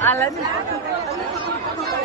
啊，来。